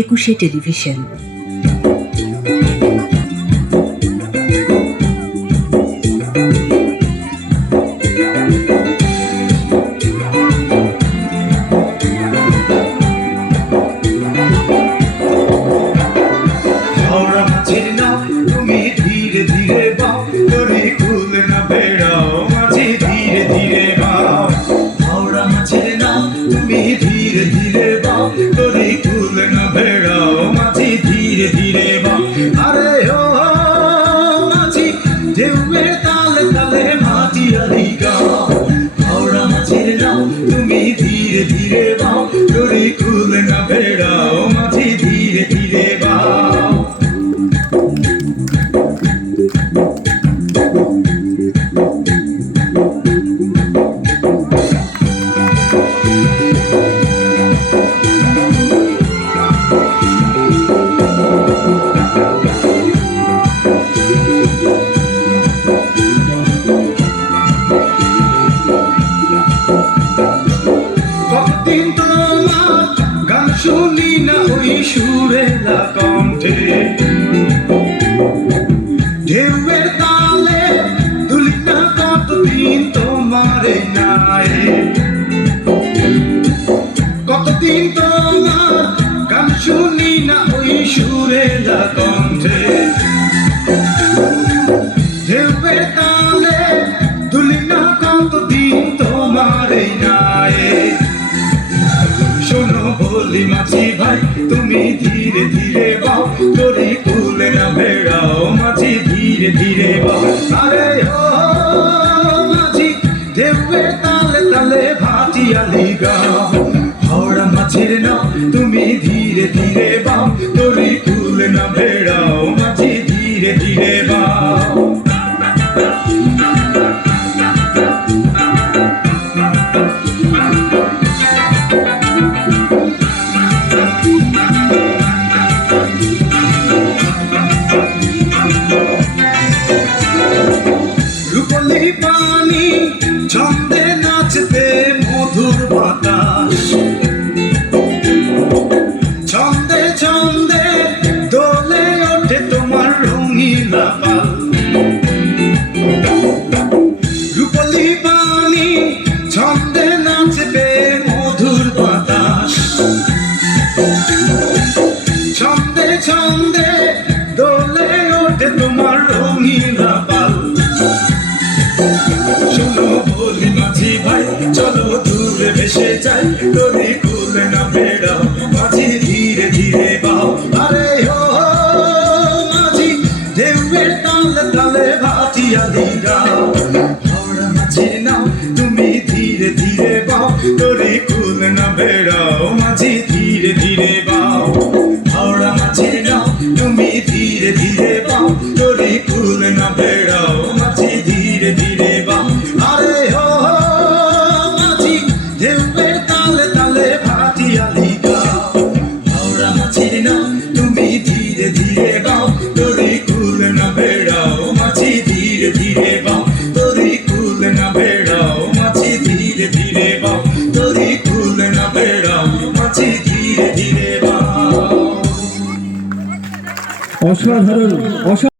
একুশে টেলিভিশন। তুমি ধীরে ধীরে বাও, দড়ি খুলে না বেড়াও মাঝি ধীরে ধীরে বাও। হাওড়া মাঝির নাও তুমি ধীরে ধীরে বাও, দড়ি খুলে না বেড়াও মাঝি ধীরে ধীরে বাও। আরে ও মাঝি ঢেউয়ের তালে তালে ভাটিয়ালি গাও। হাওড়া মাঝির নাও তুমি ধীরে ধীরে বাও, দড়ি খুলে না বেড়াও মাঝি ধীরে ধীরে বাও। কতদিন তোমার গান শুনি না ওই সুরেলা কণ্ঠে, ঢেউয়ের তালে দুলি না কতদিন তোমার এই নায়ে। কতদিন তোমার গান শুনি না ওই সুরেলা কণ্ঠে, ঢেউয়ের তালে দুলি না কতদিন তোমার এই নায়ে। শোনো বলি মাঝি ভাই তুমি ধীরে ধীরে বাও, দড়ি খুলে না বেড়াও মাঝি ধীরে ধীরে বাও। আরে ও মাঝি ঢেউয়ের তালে তালে ভাটিয়ালি গাও। হাওড়া মাঝির নাও তুমি ধীরে ধীরে বাও, দড়ি খুলে না বেড়াও মাঝি ধীরে ধীরে বাও। রূপলি পানি ছন্দে নাচতে মধুর বাতাস, ছন্দে ছন্দে দোলে ওঠে তোমার রঙিন পাল। রূপলি পানি ছন্দে নাচবে মধুর বাতাস, ছন্দে ছন্দে দোলে ওঠে তোমার রঙিন পাল। শোনো বলি মাঝি ভাই চলো দূরে ভেসে যাই, দড়ি খুলে না বেড়াও মাঝি ধীরে ধীরে বাও। আরে ও মাঝি ঢেউয়ের তালে তালে ভাটিয়ালি গাও। হাওড়া মাঝির নাও তুমি ধীরে ধীরে বাও, দড়ি খুলে না বেড়াও মাঝি ধীরে ধীরে বাও। হাওড়া মাঝির নাও তুমি ধীরে ধীরে বাও, দড়ি খুলে না বেড়াও মাঝি ধীরে ধীরে বাও। আরে ও মাঝি ঢেউয়ের তালে তালে ভাটিয়ালি গাও। হাওড়া মাঝির নাও তুমি ধীরে ধীরে বাও, দড়ি খুলে না বেড়াও মাঝি ধীরে ধীরে বাও। দড়ি খুলে না বেড়াও মাঝি ধীরে ধীরে বাও, দড়ি খুলে না বেড়াও মাঝি ধীরে ধীরে বাও। অসাধারণ।